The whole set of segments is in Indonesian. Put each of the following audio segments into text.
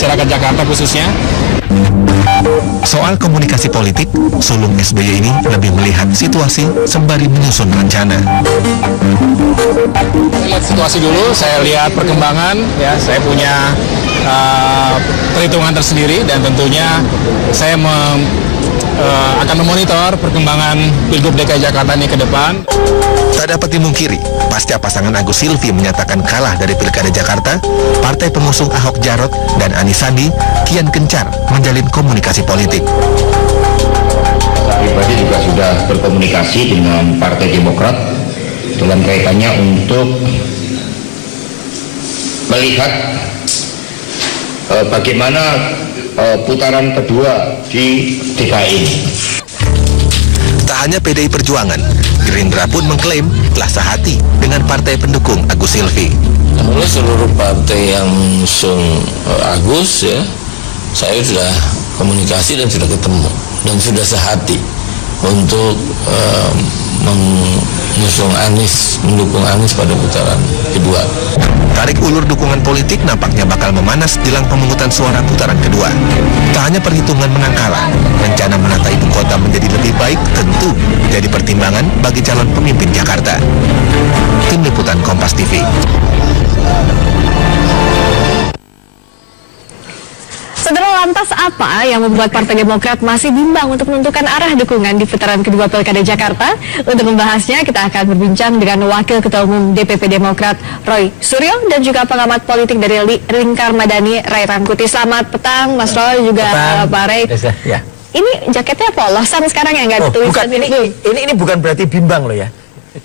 masyarakat Jakarta khususnya. Soal komunikasi politik, sulung SBY ini lebih melihat situasi sembari menyusun rencana. Saya lihat situasi dulu, saya lihat perkembangan, ya, saya punya perhitungan tersendiri dan tentunya saya akan memonitor perkembangan Pilgub DKI Jakarta ini ke depan. Tak dapat dimungkiri, pasca pasangan Agus Silvi menyatakan kalah dari Pilkada Jakarta, partai pengusung Ahok Jarot dan Anies Sandi kian gencar menjalin komunikasi politik. Saya pribadi juga sudah berkomunikasi dengan Partai Demokrat dalam kaitannya untuk melihat bagaimana putaran kedua di DKI. Tak hanya PDI Perjuangan, Gerindra pun mengklaim telah sehati dengan partai pendukung Agus Silvi. Oleh seluruh partai yang mengusung Agus, ya, saya sudah komunikasi dan sudah ketemu dan sudah sehati untuk mengusung Anies, mendukung Anies pada putaran kedua. Tarik ulur dukungan politik nampaknya bakal memanas jelang pemungutan suara putaran kedua. Tak hanya perhitungan menang kalah, rencana menata ibu kota menjadi lebih baik tentu menjadi pertimbangan bagi calon pemimpin Jakarta. Tim Liputan Kompas TV. Saudara, lantas apa yang membuat Partai Demokrat masih bimbang untuk menentukan arah dukungan di putaran kedua Pilkada Jakarta? Untuk membahasnya, kita akan berbincang dengan Wakil Ketua Umum DPP Demokrat Roy Suryo dan juga pengamat politik dari Lingkar Madani Ray Rangkuti. Selamat petang, Mas Roy, juga Pak Ray. Ya. Ini jaketnya polosan sekarang ya, nggak ada tulisan. Ini bukan berarti bimbang loh ya.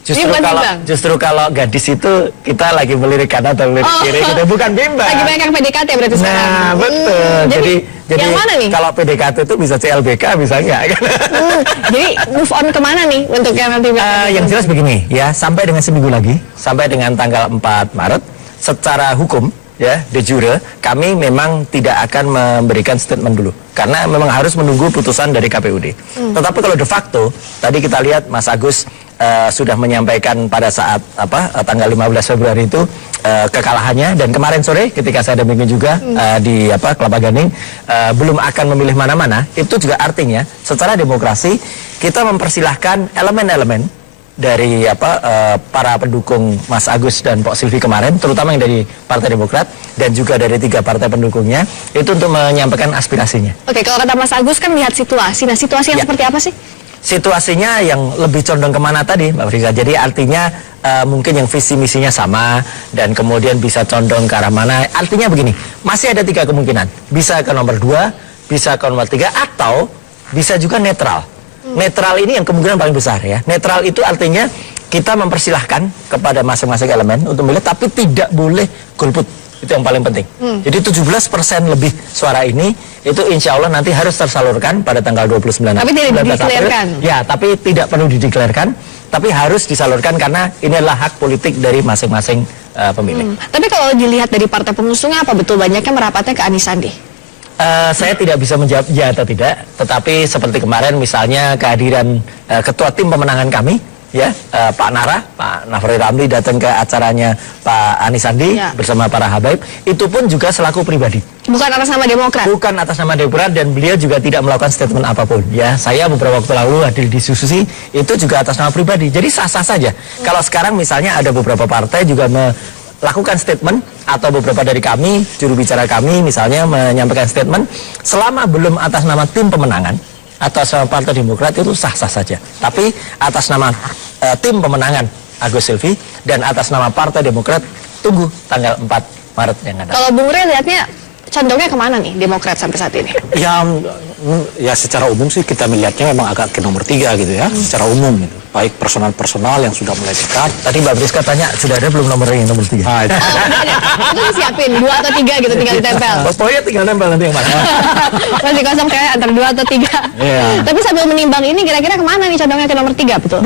Justru kalau gadis itu kita lagi melirik kanan atau melirik kiri, kita bukan bimbang. Lagi banyak PDKT berarti sekarang. Nah, betul. Jadi yang mana nih? Kalau PDKT itu bisa CLBK, bisa enggak. Jadi move on kemana nih untuk yang nanti? Yang jelas begini ya, sampai dengan seminggu lagi, sampai dengan tanggal 4 Maret, secara hukum ya, de jure, kami memang tidak akan memberikan statement dulu karena memang harus menunggu putusan dari KPUD. Tetapi kalau de facto, tadi kita lihat Mas Agus sudah menyampaikan pada saat tanggal 15 Februari itu kekalahannya, dan kemarin sore ketika saya dampingi juga di Kelapa Gading belum akan memilih mana-mana. Itu juga artinya secara demokrasi kita mempersilahkan elemen-elemen dari para pendukung Mas Agus dan Pak Silvi kemarin, terutama yang dari Partai Demokrat dan juga dari 3 partai pendukungnya, itu untuk menyampaikan aspirasinya. Oke, kalau kata Mas Agus kan lihat situasi. Nah, situasi yang seperti apa sih? Situasinya yang lebih condong kemana tadi, Mbak Friza? Jadi artinya mungkin yang visi misinya sama dan kemudian bisa condong ke arah mana. Artinya begini, masih ada 3 kemungkinan. Bisa ke nomor 2, bisa ke nomor 3, atau bisa juga netral. Netral ini yang kemungkinan paling besar ya. Netral itu artinya kita mempersilahkan kepada masing-masing elemen untuk memilih, tapi tidak boleh golput. Itu yang paling penting. Jadi 17% lebih suara ini itu insya Allah nanti harus tersalurkan pada tanggal 29 Tapi tidak dideklarkan. Ya, tapi tidak perlu dideklarkan, tapi harus disalurkan karena ini adalah hak politik dari masing-masing pemilih. Tapi kalau dilihat dari partai pengusungnya, apa betul banyaknya merapatnya ke Anies Sandi? Saya tidak bisa menjawab ya atau tidak, tetapi seperti kemarin misalnya kehadiran ketua tim pemenangan kami, ya, Pak Nafri Ramli datang ke acaranya Pak Anies Sandi bersama para habaib, itu pun juga selaku pribadi. Bukan atas nama Demokrat? Bukan atas nama Demokrat, dan beliau juga tidak melakukan statement apapun. Ya, saya beberapa waktu lalu hadir di Sususi, itu juga atas nama pribadi. Jadi sah-sah saja. Kalau sekarang misalnya ada beberapa partai juga melakukan statement, atau beberapa dari kami, juru bicara kami misalnya menyampaikan statement, selama belum atas nama tim pemenangan atas nama Partai Demokrat itu sah-sah saja. Tapi atas nama tim pemenangan Agus Silvi dan atas nama Partai Demokrat, tunggu tanggal 4 Maret yang akan datang. Kalau Bung Rey lihatnya condongnya kemana nih Demokrat sampai saat ini? Ya secara umum sih kita melihatnya memang agak ke nomor 3 gitu ya, secara umum gitu. Baik personal-personal yang sudah mulai dekat. Tadi Mbak Briska tanya, sudah ada belum nomor 3? Itu disiapin 2 atau 3 gitu, tinggal ditempel. Pokoknya tinggal nempel nanti yang mana. Masih kosong kayak antara 2 atau 3. Tapi sambil menimbang ini, kira-kira kemana nih condongnya ke nomor 3, betul?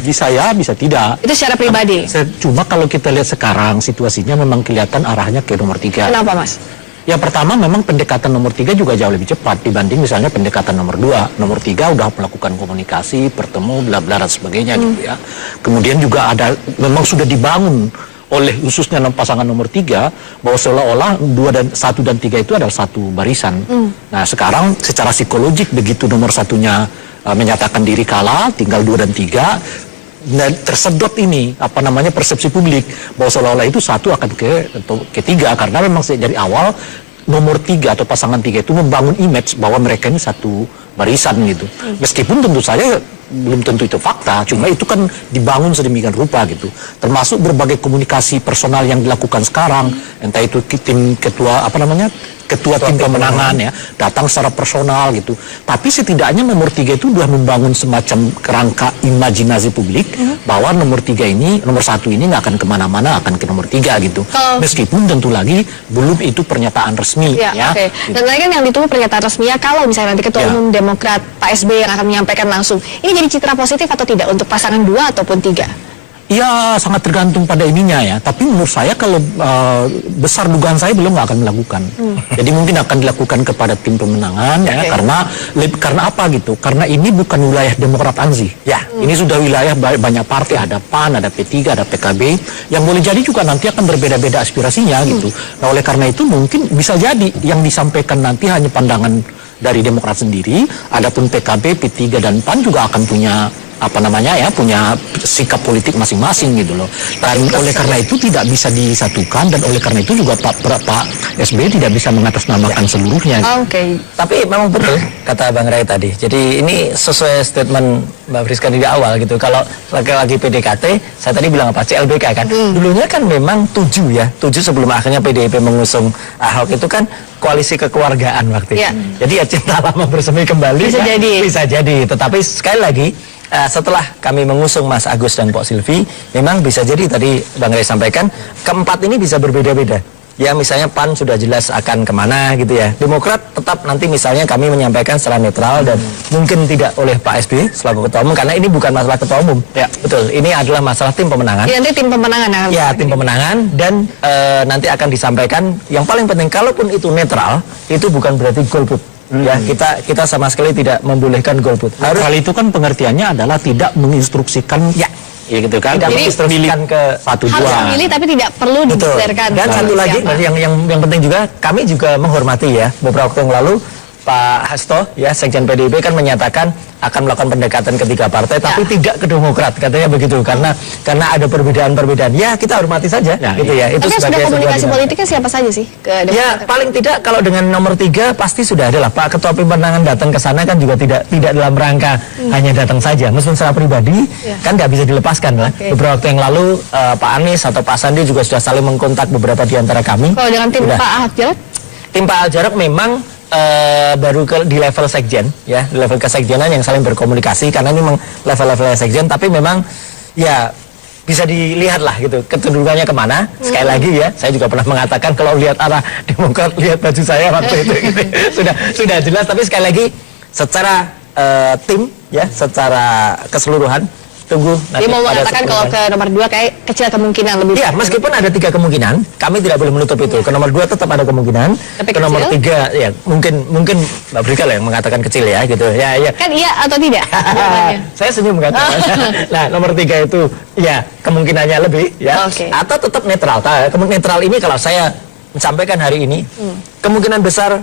Bisa ya, bisa tidak. Itu secara pribadi? Cuma kalau kita lihat sekarang situasinya memang kelihatan arahnya ke nomor 3. Kenapa, Mas? Yang pertama memang pendekatan nomor 3 juga jauh lebih cepat dibanding misalnya pendekatan nomor 2. Nomor 3 udah melakukan komunikasi, bertemu, bla bla dan sebagainya gitu ya. Kemudian juga ada memang sudah dibangun oleh khususnya pasangan nomor 3 bahwa seolah-olah 1 dan 3 itu adalah satu barisan. Nah sekarang secara psikologik begitu nomor 1-nya menyatakan diri kalah, tinggal 2 dan 3, dan tersedot ini persepsi publik bahwa seolah-olah itu 1 akan ke 3 karena memang dari awal nomor 3 atau pasangan 3 itu membangun image bahwa mereka ini satu barisan gitu. Meskipun tentu saja belum tentu itu fakta, cuma itu kan dibangun sedemikian rupa gitu. Termasuk berbagai komunikasi personal yang dilakukan sekarang, entah itu tim ketua ketua tim pemenangan ya, datang secara personal gitu. Tapi setidaknya nomor 3 itu sudah membangun semacam kerangka imajinasi publik bahwa nomor 1 ini nggak akan kemana-mana, akan ke nomor 3 gitu. Meskipun tentu lagi belum itu pernyataan resmi ya. Okay. Dan lagi kan yang ditunggu pernyataan resminya kalau misalnya nanti Ketua Umum Demokrat Pak SBY yang akan menyampaikan langsung. Ini jadi citra positif atau tidak untuk pasangan 2 ataupun 3? Ya sangat tergantung pada ininya ya. Tapi menurut saya kalau besar dugaan saya belum nggak akan melakukan. Jadi mungkin akan dilakukan kepada tim pemenangan ya. Karena apa gitu? Karena ini bukan wilayah Demokrat ANSI. Ya, ini sudah wilayah banyak partai. Ada PAN, ada P3, ada PKB. Yang boleh jadi juga nanti akan berbeda-beda aspirasinya gitu. Nah oleh karena itu mungkin bisa jadi yang disampaikan nanti hanya pandangan dari Demokrat sendiri. Adapun PKB, P3 dan PAN juga akan punya punya sikap politik masing-masing gitu loh. Dan oleh karena itu tidak bisa disatukan dan oleh karena itu juga Pak SBY tidak bisa mengatasnamakan seluruhnya. Oke. Tapi memang betul kata Bang Ray tadi. Jadi ini sesuai statement Mbak Friska di awal gitu. Kalau lagi PDKT, saya tadi bilang apa? CLBK kan. Dulunya kan memang 7 sebelum akhirnya PDIP mengusung Ahok itu kan koalisi kekeluargaan waktu itu. Jadi ya cinta lama bersemi kembali. Bisa jadi. Tetapi sekali lagi setelah kami mengusung Mas Agus dan Pok Silvi, memang bisa jadi tadi Bang Ray sampaikan, keempat ini bisa berbeda-beda. Ya misalnya PAN sudah jelas akan kemana gitu ya. Demokrat tetap nanti misalnya kami menyampaikan secara netral dan mungkin tidak oleh Pak SBY selaku Ketua Umum, karena ini bukan masalah Ketua Umum. Ya betul, ini adalah masalah tim pemenangan. Ya, nanti tim pemenangan. Ya tim pemenangan dan nanti akan disampaikan. Yang paling penting kalaupun itu netral, itu bukan berarti golput. Ya kita sama sekali tidak membolehkan golput. Hal itu kan pengertiannya adalah tidak menginstruksikan ya gitu kan. Tidak menginstruksikan ke 1-2. Harus memilih tapi tidak perlu dideklarasikan. Dan satu lagi yang penting juga, kami juga menghormati ya beberapa waktu yang lalu Pak Hasto ya Sekjen PDIP kan menyatakan akan melakukan pendekatan ketiga partai tapi tidak ke Demokrat katanya begitu karena ada perbedaan-perbedaan. Ya kita hormati saja gitu ya. Itu tapi sudah komunikasi politiknya siapa saja sih ke Demokrat? Ya paling tidak kalau dengan nomor 3 pasti sudah ada lah. Pak Ketua Pemenangan datang ke sana kan juga tidak dalam rangka hanya datang saja. Meskipun secara pribadi kan nggak bisa dilepaskan lah. Beberapa waktu yang lalu Pak Anies atau Pak Sandi juga sudah saling mengkontak beberapa di antara kami. Kalau dengan tim Pak Ahok Jarot? Tim Pak Ahok Jarot memang baru di level sekjen ya, di level kesekjenan yang saling berkomunikasi karena ini memang level-level sekjen, tapi memang ya bisa dilihat lah gitu kecenderungannya kemana. Sekali lagi ya, saya juga pernah mengatakan kalau lihat arah Demokrat, lihat baju saya waktu itu gitu. sudah jelas, tapi sekali lagi secara tim ya, secara keseluruhan tunggu nanti. Dia mau mengatakan kalau ke nomor 2 kayak kecil kemungkinan lebih. Iya, meskipun ada 3 kemungkinan, kami tidak boleh menutup itu. Ke nomor 2 tetap ada kemungkinan. Tapi ke nomor 3 ya mungkin Mbak Frika lah yang mengatakan kecil ya gitu. Ya. Kan iya atau tidak? Saya senyum mengatakan. Nah, nomor 3 itu ya kemungkinannya lebih ya. Atau tetap netral. Netral ini kalau saya sampaikan hari ini kemungkinan besar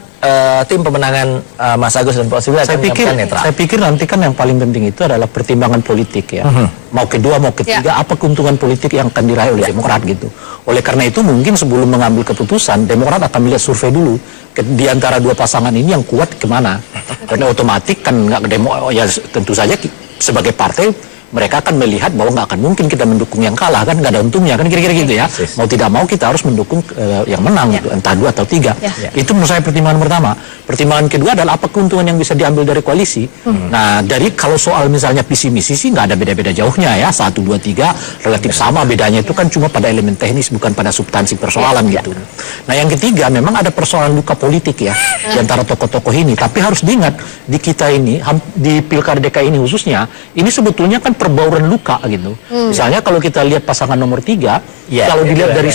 tim pemenangan Mas Agus dan Pak Silvi akan menyampaikan netral. Saya pikir nanti kan yang paling penting itu adalah pertimbangan politik ya. Mau kedua mau ketiga apa keuntungan politik yang akan diraih oleh Demokrat gitu. Oleh karena itu mungkin sebelum mengambil keputusan Demokrat akan melihat survei dulu di antara 2 pasangan ini yang kuat kemana. Karena otomatis kan nggak ya tentu saja sebagai partai mereka akan melihat bahwa nggak akan mungkin kita mendukung yang kalah kan, nggak ada untungnya kan kira-kira gitu ya. Mau tidak mau kita harus mendukung yang menang gitu, entah 2 atau 3. Itu menurut saya pertimbangan pertama. Pertimbangan kedua adalah apa keuntungan yang bisa diambil dari koalisi. Nah dari kalau soal misalnya visi misi sih nggak ada beda-beda jauhnya ya, 1, 2, 3 relatif sama, bedanya itu kan cuma pada elemen teknis bukan pada substansi persoalan gitu. Nah yang ketiga memang ada persoalan luka politik ya di antara tokoh-tokoh ini. Tapi harus diingat di kita ini di Pilkada DKI ini khususnya ini sebetulnya kan perbauran luka gitu. Misalnya kalau kita lihat pasangan nomor 3, kalau dilihat dari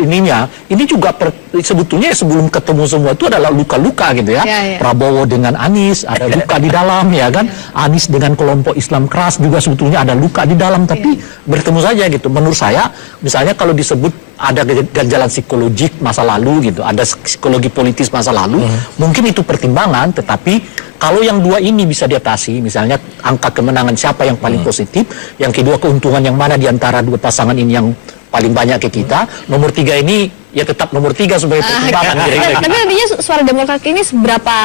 ininya, ini juga sebetulnya sebelum ketemu semua itu adalah luka-luka gitu ya. Prabowo dengan Anies ada luka di dalam ya kan. Anies dengan kelompok Islam keras juga sebetulnya ada luka di dalam, tapi bertemu saja gitu. Menurut saya, misalnya kalau disebut ada ganjalan psikologik masa lalu gitu, ada psikologi politis masa lalu, mungkin itu pertimbangan, tetapi kalau yang dua ini bisa diatasi, misalnya angka kemenangan siapa yang paling positif, yang kedua keuntungan yang mana di antara dua pasangan ini yang paling banyak ke kita, nomor 3 ini ya tetap nomor 3 sebagai pertimbangan. Tapi nantinya suara Demokrat ini seberapa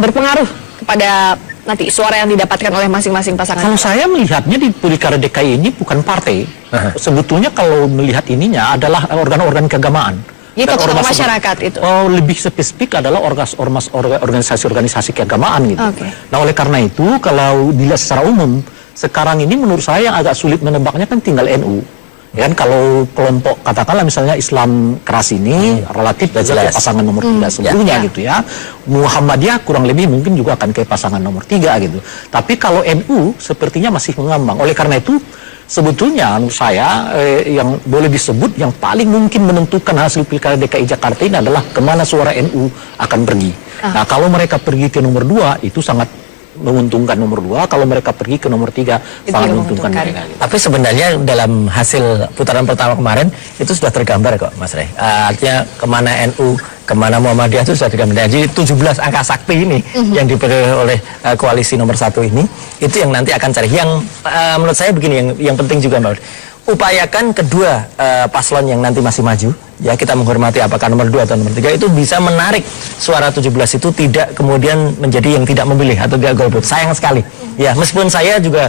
berpengaruh kepada nanti suara yang didapatkan oleh masing-masing pasangan? Kalau saya melihatnya di Pilkada DKI ini bukan partai. Sebetulnya kalau melihat ininya adalah organ-organ keagamaan. Ini tokoh masyarakat itu? Lebih spesifik adalah organisasi-organisasi keagamaan gitu. Nah oleh karena itu kalau dilihat secara umum, sekarang ini menurut saya yang agak sulit menebaknya kan tinggal NU. Ya kan kalau kelompok katakanlah misalnya Islam keras ini relatif jelas pasangan nomor 3 sebelumnya gitu ya. Muhammadiyah kurang lebih mungkin juga akan ke pasangan nomor 3 gitu. Tapi kalau NU sepertinya masih mengambang. Oleh karena itu sebetulnya menurut saya yang boleh disebut yang paling mungkin menentukan hasil Pilkada DKI Jakarta ini adalah kemana suara NU akan pergi. Nah kalau mereka pergi ke nomor 2 itu sangat menguntungkan nomor 2, kalau mereka pergi ke nomor 3 sangat menguntungkan mereka. Tapi sebenarnya dalam hasil putaran pertama kemarin itu sudah tergambar kok Mas Rey. Artinya kemana NU, kemana Muhammadiyah itu sudah tergambar. Jadi 17 angka sakti ini yang diperoleh oleh koalisi nomor 1 ini, itu yang nanti akan cari. Yang menurut saya begini, yang penting juga Mbak, upayakan kedua paslon yang nanti masih maju, ya kita menghormati apakah nomor 2 atau nomor 3 itu bisa menarik suara 17 itu tidak kemudian menjadi yang tidak memilih atau tidak golput. Sayang sekali. Ya, meskipun saya juga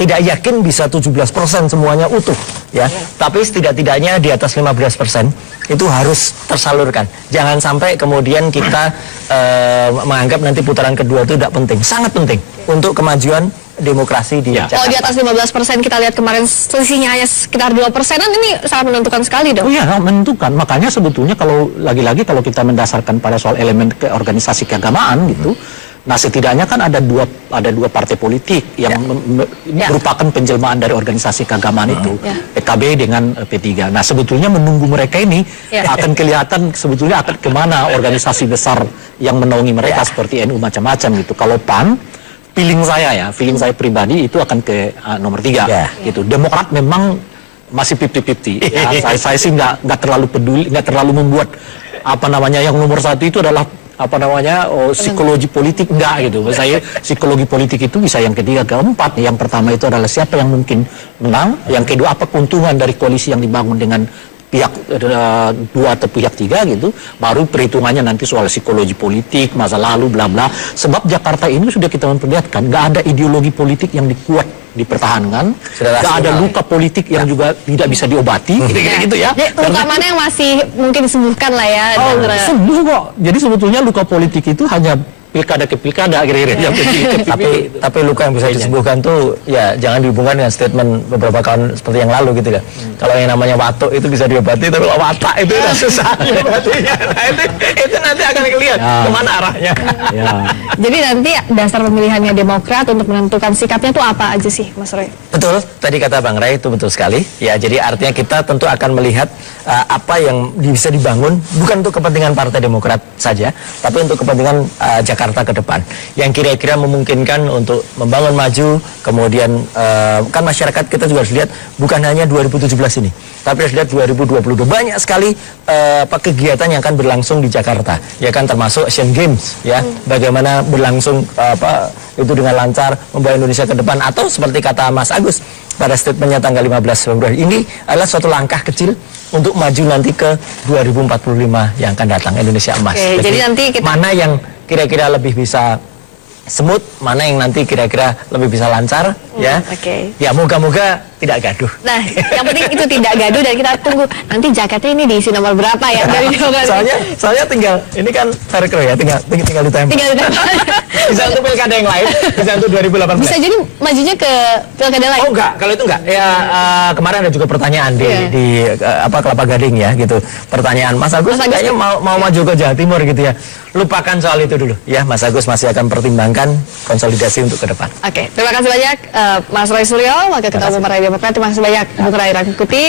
tidak yakin bisa 17% semuanya utuh, ya. Tapi setidak-tidaknya di atas 15% itu harus tersalurkan. Jangan sampai kemudian kita menganggap nanti putaran kedua itu tidak penting. Sangat penting untuk kemajuan demokrasi di Jakarta. Kalau di atas 15% kita lihat kemarin selisihnya hanya sekitar 2%-an, ini sangat menentukan sekali dong. Iya, menentukan. Makanya sebetulnya kalau lagi-lagi kalau kita mendasarkan pada soal elemen organisasi keagamaan gitu, nah setidaknya kan ada dua partai politik yang merupakan penjelmaan dari organisasi keagamaan itu, PKB dengan P3. Nah sebetulnya menunggu mereka ini akan kelihatan sebetulnya akan kemana organisasi besar yang menaungi mereka seperti NU macam-macam gitu. Kalau PAN, feeling saya pribadi itu akan ke nomor 3 gitu. Demokrat memang masih 50-50. Saya sih nggak terlalu peduli, nggak terlalu membuat yang nomor 1 itu adalah psikologi politik, enggak gitu. Saya psikologi politik itu bisa yang ketiga, keempat. Yang pertama itu adalah siapa yang mungkin menang, yang kedua apa keuntungan dari koalisi yang dibangun dengan pihak 2 atau pihak 3 gitu, baru perhitungannya nanti soal psikologi politik, masa lalu, bla bla. Sebab Jakarta ini sudah kita memperlihatkan, nggak ada ideologi politik yang dikuat dipertahankan, nggak ada luka politik yang juga tidak bisa diobati, gitu ya. Luka mana yang masih mungkin disembuhkan lah ya? Sembuh kok. Jadi sebetulnya luka politik itu hanya pilkada ke pilkada kira-kira. Tapi luka yang bisa disembuhkan tuh ya jangan dihubungkan dengan statement beberapa tahun seperti yang lalu gitu kan. Kalau yang namanya watuk itu bisa diobati, tapi kalau watak itu udah susah diobatinya. Nah, itu nanti akan kelihatan kemana arahnya. Jadi nanti dasar pemilihannya Demokrat untuk menentukan sikapnya tuh apa aja sih Mas Roy? Betul, tadi kata Bang Ray itu betul sekali. Ya, jadi artinya kita tentu akan melihat apa yang bisa dibangun bukan untuk kepentingan Partai Demokrat saja, tapi untuk kepentingan Jakarta ke depan yang kira-kira memungkinkan untuk membangun maju. Kemudian kan masyarakat kita juga harus lihat bukan hanya 2017 ini, tapi harus lihat 2022 banyak sekali kegiatan yang akan berlangsung di Jakarta, ya kan, termasuk Asian Games, ya, bagaimana berlangsung itu dengan lancar membawa Indonesia ke depan, atau seperti kata Mas Agus pada statementnya tanggal 15 Februari ini adalah suatu langkah kecil untuk maju nanti ke 2045 yang akan datang, Indonesia Emas. Jadi nanti kita mana yang kira-kira lebih bisa smooth, mana yang nanti kira-kira lebih bisa lancar, ya. Ya moga-moga tidak gaduh. Nah, yang penting itu tidak gaduh dan kita tunggu nanti jaketnya ini diisi nomor berapa ya dari Demokrat. Soalnya tinggal ini kan fair crew ya, tinggal ditempel. Tinggal ditempel. Bisa untuk pilkada yang lain, bisa untuk 2018. Bisa jadi majunya ke pilkada lain. Oh enggak, kalau itu enggak. Ya kemarin ada juga pertanyaan di Kelapa Gading ya gitu. Pertanyaan Mas Agus kayaknya mau maju ke Jawa Timur gitu ya. Lupakan soal itu dulu ya. Mas Agus masih akan pertimbangkan konsolidasi untuk ke depan. Oke, terima kasih banyak Mas Roy Suryo, Wakil Ketua Umum Partai Demokrat. Terima kasih banyak Bung Rai Rangkuti.